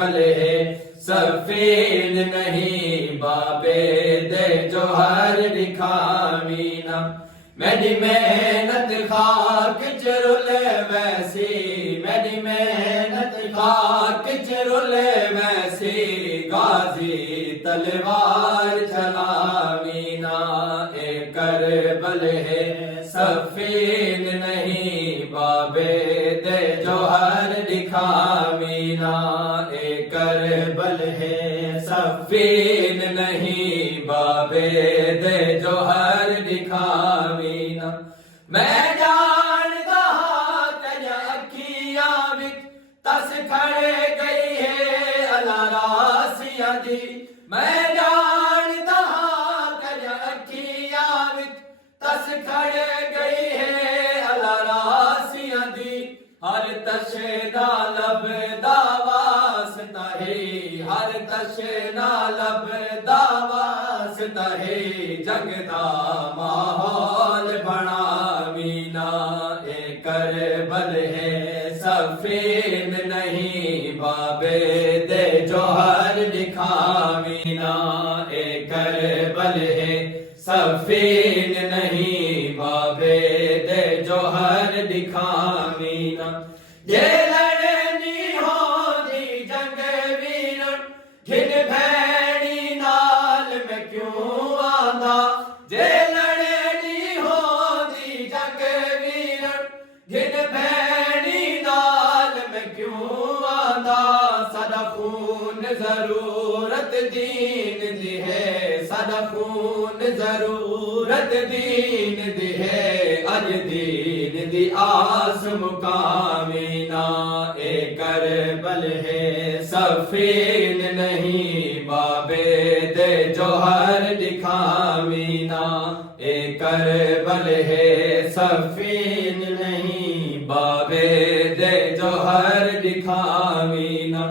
है सफेद नहीं बाबे दे जो हर दिखावीना मेरी मेहनत खाक चरुले वैसी मेरी मेहनत खाक चरुले वैसी गाजी तलवार चलावीना ए करबल है सफेद नहीं बाबे दे जो हर दिखावीना ए करबल है सफेद नहीं बाबे दे जो हर दिखावीना मैं जानदा तेरी अखियां विच तस खड़े गई है अलारासियां दी मैं जानदा तेरी अखियां विच तस खड़े गई है अलारासियां दी हर तशे दा लबदा वास्ता है हर तशे ना लबदा वास्ता है जग दा माहौल बनावीना ए करबल है सफेद नहीं बाबे दे जो हर दिखावीना ए करबल है सफेद नहीं बाबे दे जो हर दिखावीना जे लड़नी होंदी जंग वीरन घिन भैणी नाल मैं क्यों आंदा जे लड़नी होंदी जंग वीरन घिन भैणी नाल मैं क्यों आंदा सादा खून जरूरत दीन दी है सादा खून जरूरत दीन दी है अज दीन दी आस मुकामीना ए करबल है सफेद नहीं बाबे दे जो हर दिखावीना ए करबल है सफेद नहीं बाबे दे जो हर दिखावीना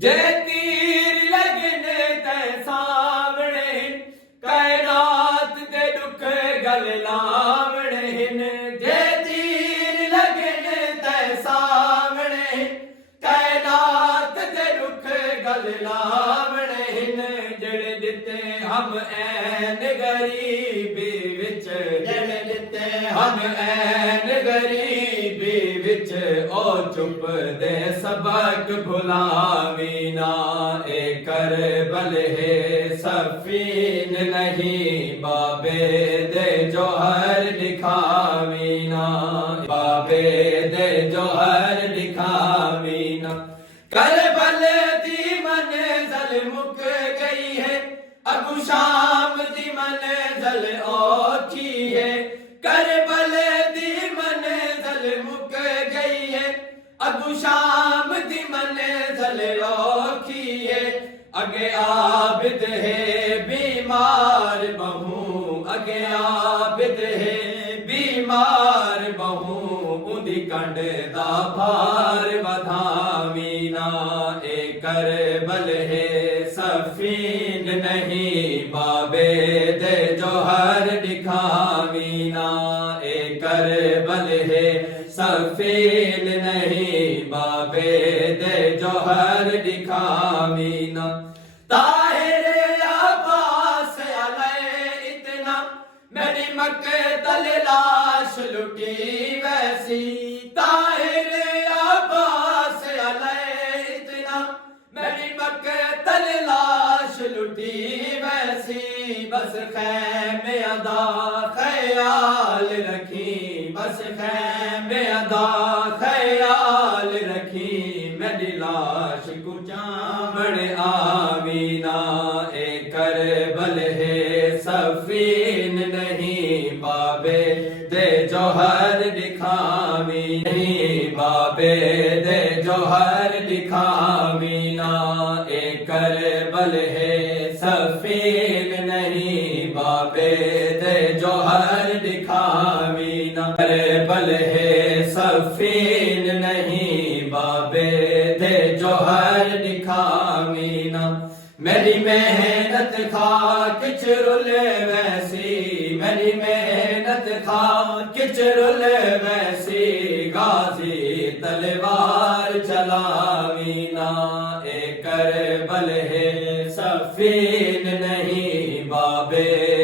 जे तीर लगने ते सावणे कायनात दे दुख गल लावणे हिन जे तीर लगने ते सावणे कायनात दे दुख गल लावणे हिन जेड़े दिते हम ऐन गरीबी विच जेड़े दिते हम ऐन गरीबी विच ओ चुप दे सबक भुलावीना ए करबल है सफीन नहीं बाबे दे जो हर दिखावीना बाबे दे जो हर दिखावीना करबल दी मंज़िल मुक गई है अबू शाम दी मंज़िल औखी है करबल दी मंज़िल मुक गई है अबू शाम दी मंज़िल औखी है अगे आबिद है बीमार बहू अगे आबिद है बीमार बहू उदी कंड दा भार वधावीना ए करबल है सफीन नहीं बाबे दे जो हर दिखावीना ए करबल है सफीन नहीं बाबे दे जो हर दिखावीना ताहिर अब्बास अलैहि इतना मेरी मक्तल लाश लुटी वैसी ताहिर अब्बास अलैहि इतना मेरी मक्तल लाश लुटी वैसी बस खैमे अदा ख्याल रखी बस खैमे अदा ख्याल रखी मेरी लाश को चामड़ आमीना ए करबल है सफीन नहीं बाबे दे जो हर दिखावी नहीं बाबे दे जो हर दिखावीना ए करबल है सफीन नहीं बाबे दे जो हर दिखावीना करबल है सफीन नहीं बाबे दे जो हर दिखावीना मेरी मेहनत खाक चुरुले वैसी मेरी मेहनत खाक चुरुले वैसी गाजी तलवार चलावीना एक करबल है, सफीन नहीं बाबे